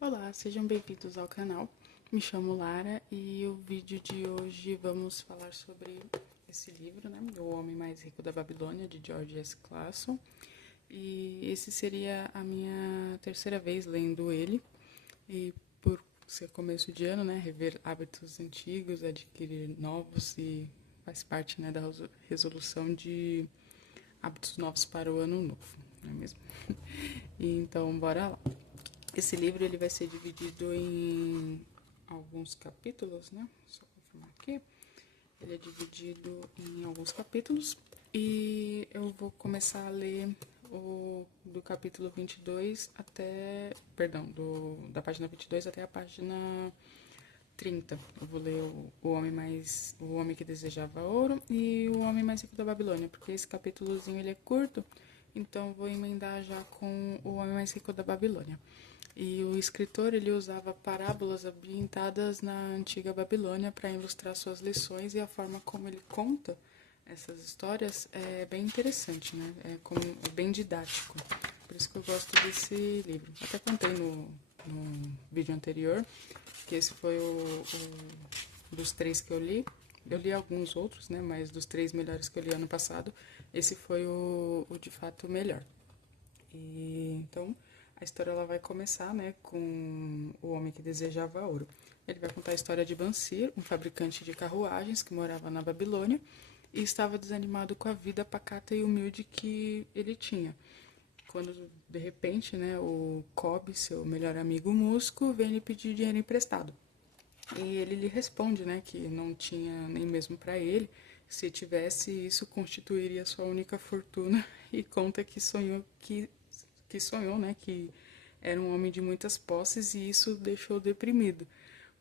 Olá, sejam bem-vindos ao canal. Me chamo Lara e o vídeo de hoje vamos falar sobre esse livro, né? O Homem Mais Rico da Babilônia, de George S. Clason. E esse seria a minha terceira vez lendo ele. E por ser começo de ano, né? Rever hábitos antigos, adquirir novos e faz parte, né, da resolução de hábitos novos para o ano novo, não é mesmo? E então, bora lá. Esse livro ele vai ser dividido em alguns capítulos, né? Só confirmar aqui. Ele é dividido em alguns capítulos e eu vou começar a ler do capítulo 22 até, perdão, da página 22 até a página 30. Eu vou ler o Homem que Desejava Ouro e O Homem Mais Rico da Babilônia, porque esse capítulozinho ele é curto, então vou emendar já com O Homem Mais Rico da Babilônia. E o escritor ele usava parábolas ambientadas na antiga Babilônia para ilustrar suas lições, e a forma como ele conta essas histórias é bem interessante, né? É bem didático. Por isso que eu gosto desse livro. Até contei no vídeo anterior que esse foi dos três que eu li. Eu li alguns outros, né? Mas dos três melhores que eu li ano passado, esse foi o de fato melhor. E então a história ela vai começar, né, com o homem que desejava ouro. Ele vai contar a história de Bansir, um fabricante de carruagens que morava na Babilônia e estava desanimado com a vida pacata e humilde que ele tinha. Quando, de repente, né, o Cobb, seu melhor amigo músico, vem lhe pedir dinheiro emprestado. E ele lhe responde, né, que não tinha nem mesmo para ele. Se tivesse, isso constituiria sua única fortuna, e conta que sonhou, né, que era um homem de muitas posses, e isso o deixou deprimido.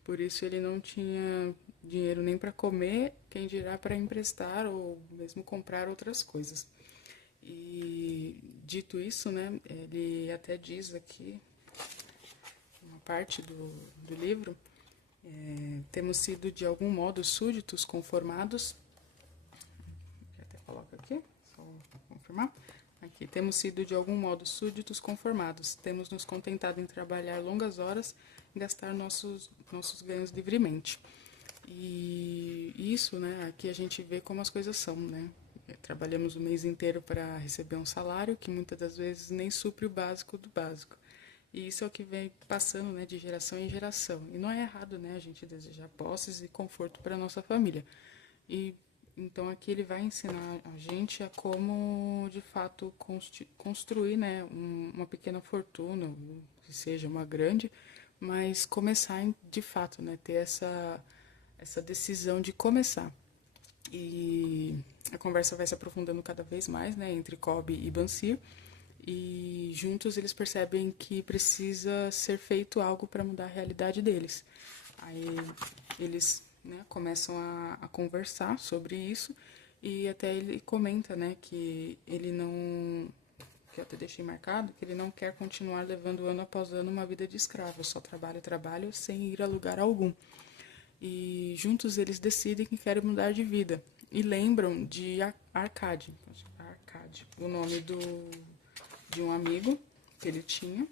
Por isso ele não tinha dinheiro nem para comer, quem dirá para emprestar ou mesmo comprar outras coisas. E dito isso, né, ele até diz aqui, uma parte do livro, temos sido de algum modo súditos conformados. Até coloca aqui, só confirmar. Aqui, temos sido de algum modo súditos conformados, temos nos contentado em trabalhar longas horas e gastar nossos ganhos livremente. E isso, né, aqui a gente vê como as coisas são, né? Trabalhamos o mês inteiro para receber um salário que muitas das vezes nem supre o básico do básico. E isso é o que vem passando, né, de geração em geração. E não é errado, né, a gente desejar posses e conforto para nossa família. E então aqui ele vai ensinar a gente a como de fato construir, né, uma pequena fortuna, que seja uma grande, mas começar de fato, né, ter essa decisão de começar. E a conversa vai se aprofundando cada vez mais, né, entre Cobb e Bansir, e juntos eles percebem que precisa ser feito algo para mudar a realidade deles. Aí eles, né, começam a conversar sobre isso, e até ele comenta, né, que ele não, que eu até deixei marcado, que ele não quer continuar levando ano após ano uma vida de escravo, só trabalho e trabalho sem ir a lugar algum. E juntos eles decidem que querem mudar de vida e lembram de Arcade, o nome de um amigo que ele tinha.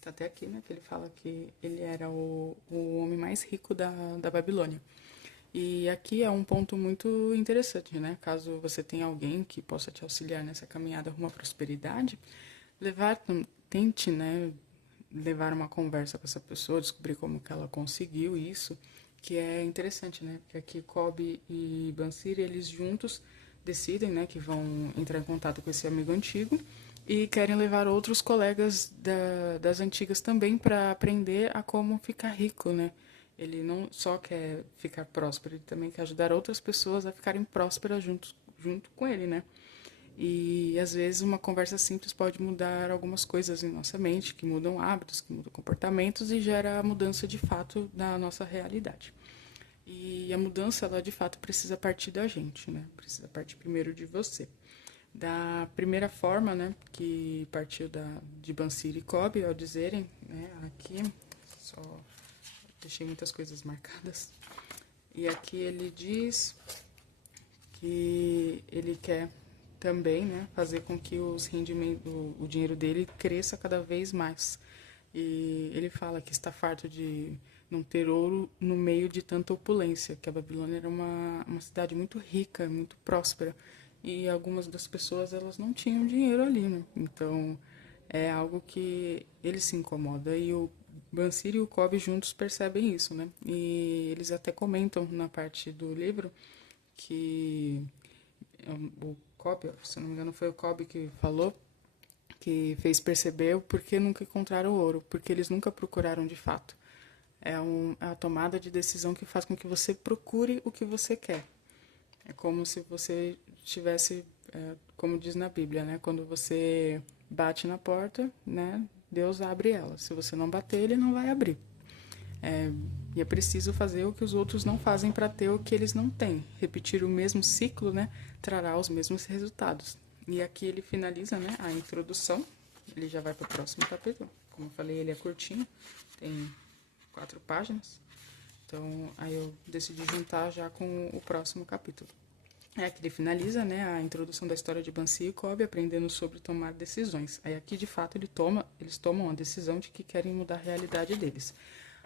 Tá até aqui, né? Que ele fala que ele era o homem mais rico da Babilônia. E aqui é um ponto muito interessante, né? Caso você tenha alguém que possa te auxiliar nessa caminhada rumo à prosperidade, levar, tente, né, levar uma conversa com essa pessoa, descobrir como que ela conseguiu isso, que é interessante, né? Porque aqui Cobb e Bansir, eles juntos decidem, né, que vão entrar em contato com esse amigo antigo e querem levar outros colegas das antigas também para aprender a como ficar rico, né? Ele não só quer ficar próspero, ele também quer ajudar outras pessoas a ficarem prósperas junto com ele, né? E às vezes uma conversa simples pode mudar algumas coisas em nossa mente, que mudam hábitos, que mudam comportamentos e gera a mudança de fato da nossa realidade. E a mudança, ela de fato precisa partir da gente, né? Precisa partir primeiro de você. Da primeira forma, né, que partiu de Bansir e Cobb, ao dizerem, né, aqui, só deixei muitas coisas marcadas. E aqui ele diz que ele quer também, né, fazer com que os rendimentos, o dinheiro dele cresça cada vez mais. E ele fala que está farto de não ter ouro no meio de tanta opulência, que a Babilônia era uma cidade muito rica, muito próspera. E algumas das pessoas, elas não tinham dinheiro ali, né? Então, é algo que ele se incomoda. E o Bansir e o Cobb juntos percebem isso, né? E eles até comentam na parte do livro que o Cobb, se não me engano foi o Cobb que falou, que fez perceber o porquê nunca encontraram ouro, porque eles nunca procuraram de fato. É a tomada de decisão que faz com que você procure o que você quer. É como se você tivesse, como diz na Bíblia, né? Quando você bate na porta, né? Deus abre ela. Se você não bater, ele não vai abrir. E é preciso fazer o que os outros não fazem para ter o que eles não têm. Repetir o mesmo ciclo, né? Trará os mesmos resultados. E aqui ele finaliza, né? A introdução. Ele já vai para o próximo capítulo. Como eu falei, ele é curtinho. Tem 4 páginas. Então, aí eu decidi juntar já com o próximo capítulo. É aqui ele finaliza, né, a introdução da história de Bansi e Cobb, aprendendo sobre tomar decisões. Aí aqui, de fato, eles tomam a decisão de que querem mudar a realidade deles.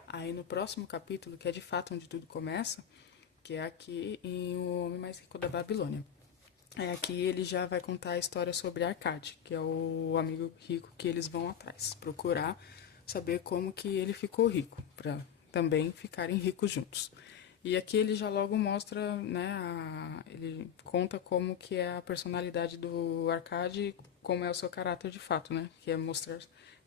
Aí no próximo capítulo, que é de fato onde tudo começa, que é aqui em O Homem Mais Rico da Babilônia. Aqui ele já vai contar a história sobre Arcade, que é o amigo rico que eles vão atrás, procurar saber como que ele ficou rico, para também ficarem ricos juntos. E aqui ele já logo mostra, né, ele conta como que é a personalidade do Arcade, como é o seu caráter de fato, né, que é mostrar,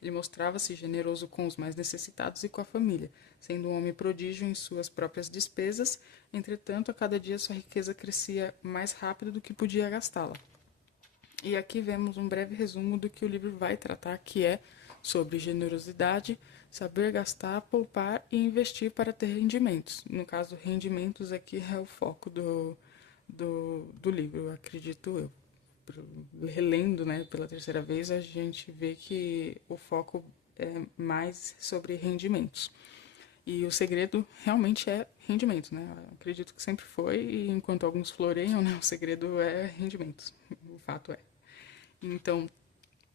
ele mostrava-se generoso com os mais necessitados e com a família, sendo um homem prodígio em suas próprias despesas. Entretanto, a cada dia sua riqueza crescia mais rápido do que podia gastá-la. E aqui vemos um breve resumo do que o livro vai tratar, que é sobre generosidade, saber gastar, poupar e investir para ter rendimentos. No caso, rendimentos aqui é o foco do livro, acredito eu. Relendo, né, pela terceira vez, a gente vê que o foco é mais sobre rendimentos. E o segredo realmente é rendimento, né? Eu acredito que sempre foi, e enquanto alguns floreiam, né, o segredo é rendimentos. O fato é. Então,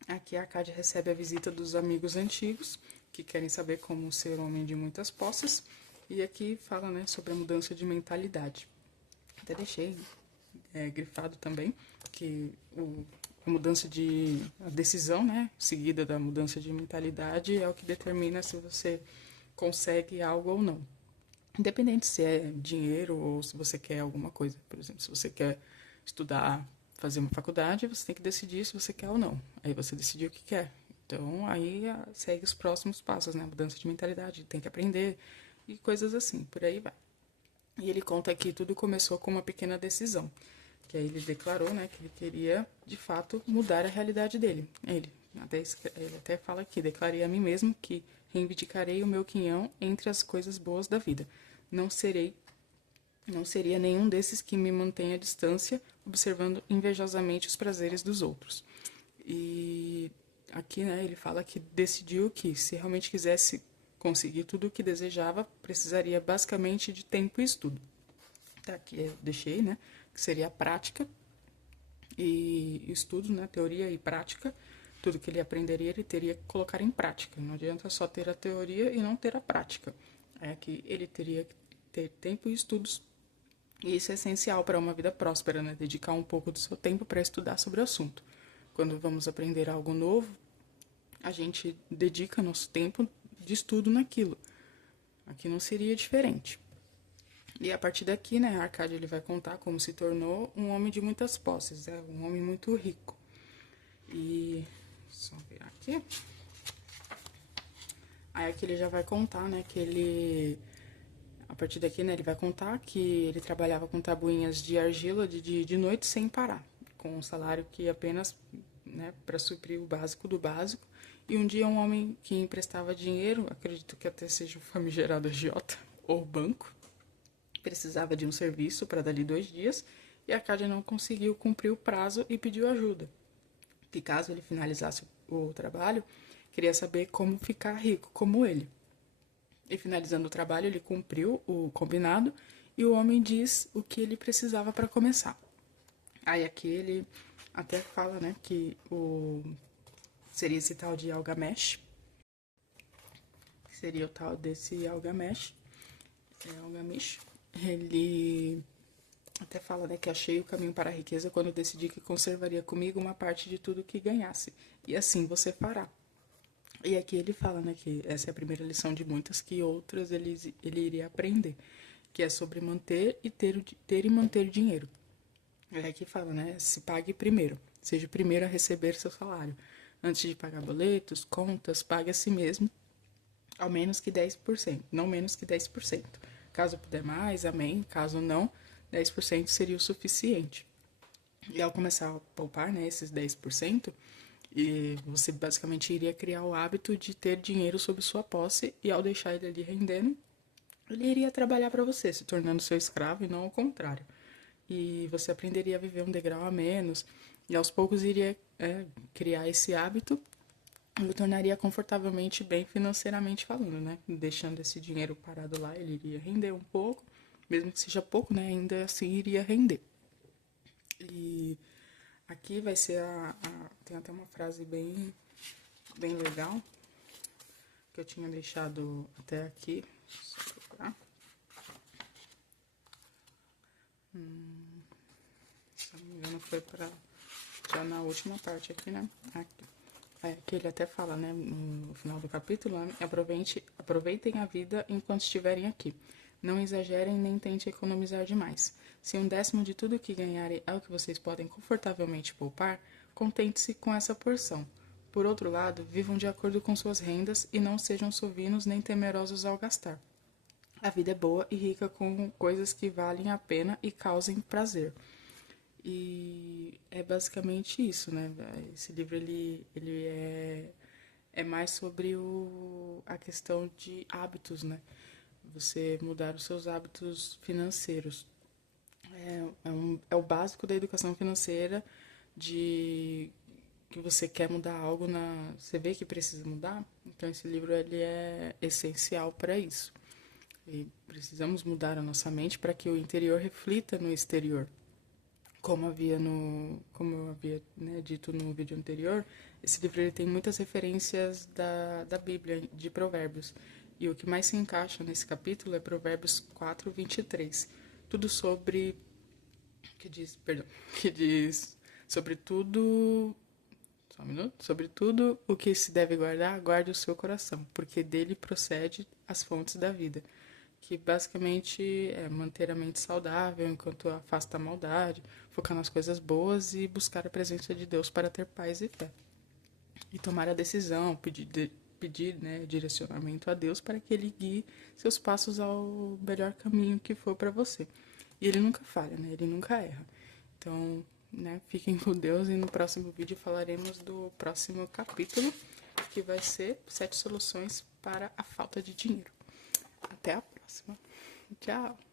aqui a Arcade recebe a visita dos amigos antigos, que querem saber como ser homem de muitas posses, e aqui fala, né, sobre a mudança de mentalidade. Até deixei grifado também, que a mudança de a decisão, né, seguida da mudança de mentalidade é o que determina se você consegue algo ou não. Independente se é dinheiro ou se você quer alguma coisa. Por exemplo, se você quer estudar, fazer uma faculdade, você tem que decidir se você quer ou não. Aí você decidiu o que quer. Então, aí segue os próximos passos, né? Mudança de mentalidade, tem que aprender e coisas assim, por aí vai. E ele conta que tudo começou com uma pequena decisão, que aí ele declarou, né, que ele queria, de fato, mudar a realidade dele. Ele até fala aqui, declarei a mim mesmo que reivindicarei o meu quinhão entre as coisas boas da vida. Não seria nenhum desses que me mantém à distância, observando invejosamente os prazeres dos outros. E aqui, né, ele fala que decidiu que, se realmente quisesse conseguir tudo o que desejava, precisaria basicamente de tempo e estudo. Tá, aqui eu deixei, né, que seria a prática e estudo, né, teoria e prática. Tudo que ele aprenderia, ele teria que colocar em prática. Não adianta só ter a teoria e não ter a prática. É que ele teria que ter tempo e estudos. E isso é essencial para uma vida próspera, né? Dedicar um pouco do seu tempo para estudar sobre o assunto. Quando vamos aprender algo novo, a gente dedica nosso tempo de estudo naquilo. Aqui não seria diferente. E a partir daqui, né, Arcade ele vai contar como se tornou um homem de muitas posses, um homem muito rico. E só virar aqui. Aí aqui ele já vai contar, né, que ele a partir daqui, né, ele vai contar que ele trabalhava com tabuinhas de argila de dia e de noite sem parar, com um salário que apenas, né, para suprir o básico do básico. E um dia um homem que emprestava dinheiro, acredito que até seja o famigerado agiota ou banco, precisava de um serviço para dali 2 dias, e Arcade não conseguiu cumprir o prazo e pediu ajuda. Que caso ele finalizasse o trabalho, queria saber como ficar rico como ele. E finalizando o trabalho, ele cumpriu o combinado e o homem diz o que ele precisava para começar. Aí aqui ele até fala, né, que seria esse tal de Algamesh. seria o tal desse Algamesh. Algamish. Ele até fala, né, que achei o caminho para a riqueza quando decidi que conservaria comigo uma parte de tudo que ganhasse. E assim você fará. E aqui ele fala, né, que essa é a primeira lição de muitas, que outras ele iria aprender, que é sobre manter e manter dinheiro. Aqui fala, né, se pague primeiro, seja o primeiro a receber seu salário. Antes de pagar boletos, contas, pague a si mesmo, ao menos que 10%, não menos que 10%. Caso puder mais, amém. Caso não, 10% seria o suficiente. E ao começar a poupar, né, esses 10%, e você basicamente iria criar o hábito de ter dinheiro sob sua posse, e ao deixar ele ali rendendo, ele iria trabalhar para você, se tornando seu escravo e não ao contrário. E você aprenderia a viver um degrau a menos, e aos poucos iria criar esse hábito e o tornaria confortavelmente bem financeiramente falando, né? Deixando esse dinheiro parado lá, ele iria render um pouco, mesmo que seja pouco, né? Ainda assim iria render. E aqui vai ser tem até uma frase bem legal que eu tinha deixado até aqui. Só procurar. Se não me engano foi já na última parte aqui, né? Aqui. Que ele até fala, né, no final do capítulo, né? Aproveitem a vida enquanto estiverem aqui. Não exagerem nem tentem economizar demais. Se 1/10 de tudo que ganharem é o que vocês podem confortavelmente poupar, contente-se com essa porção. Por outro lado, vivam de acordo com suas rendas e não sejam sovinos nem temerosos ao gastar. A vida é boa e rica com coisas que valem a pena e causem prazer. E é basicamente isso, né? Esse livro ele é mais sobre a questão de hábitos, né? Você mudar os seus hábitos financeiros. É o básico da educação financeira, de que você quer mudar algo você vê que precisa mudar. Então esse livro ele é essencial para isso. E precisamos mudar a nossa mente para que o interior reflita no exterior. Como eu havia, né, dito no vídeo anterior, esse livro ele tem muitas referências da Bíblia, de Provérbios. E o que mais se encaixa nesse capítulo é Provérbios 4:23. Tudo sobre que diz sobre tudo, só um minuto, sobre tudo o que se deve guardar, guarde o seu coração, porque dele procede as fontes da vida. Que basicamente é manter a mente saudável enquanto afasta a maldade, focar nas coisas boas e buscar a presença de Deus para ter paz e fé. E tomar a decisão, pedir né, direcionamento a Deus para que Ele guie seus passos ao melhor caminho que for para você. E Ele nunca falha, né? Ele nunca erra. Então, né, fiquem com Deus e no próximo vídeo falaremos do próximo capítulo, que vai ser 7 soluções para a falta de dinheiro. Até a próxima. Tchau!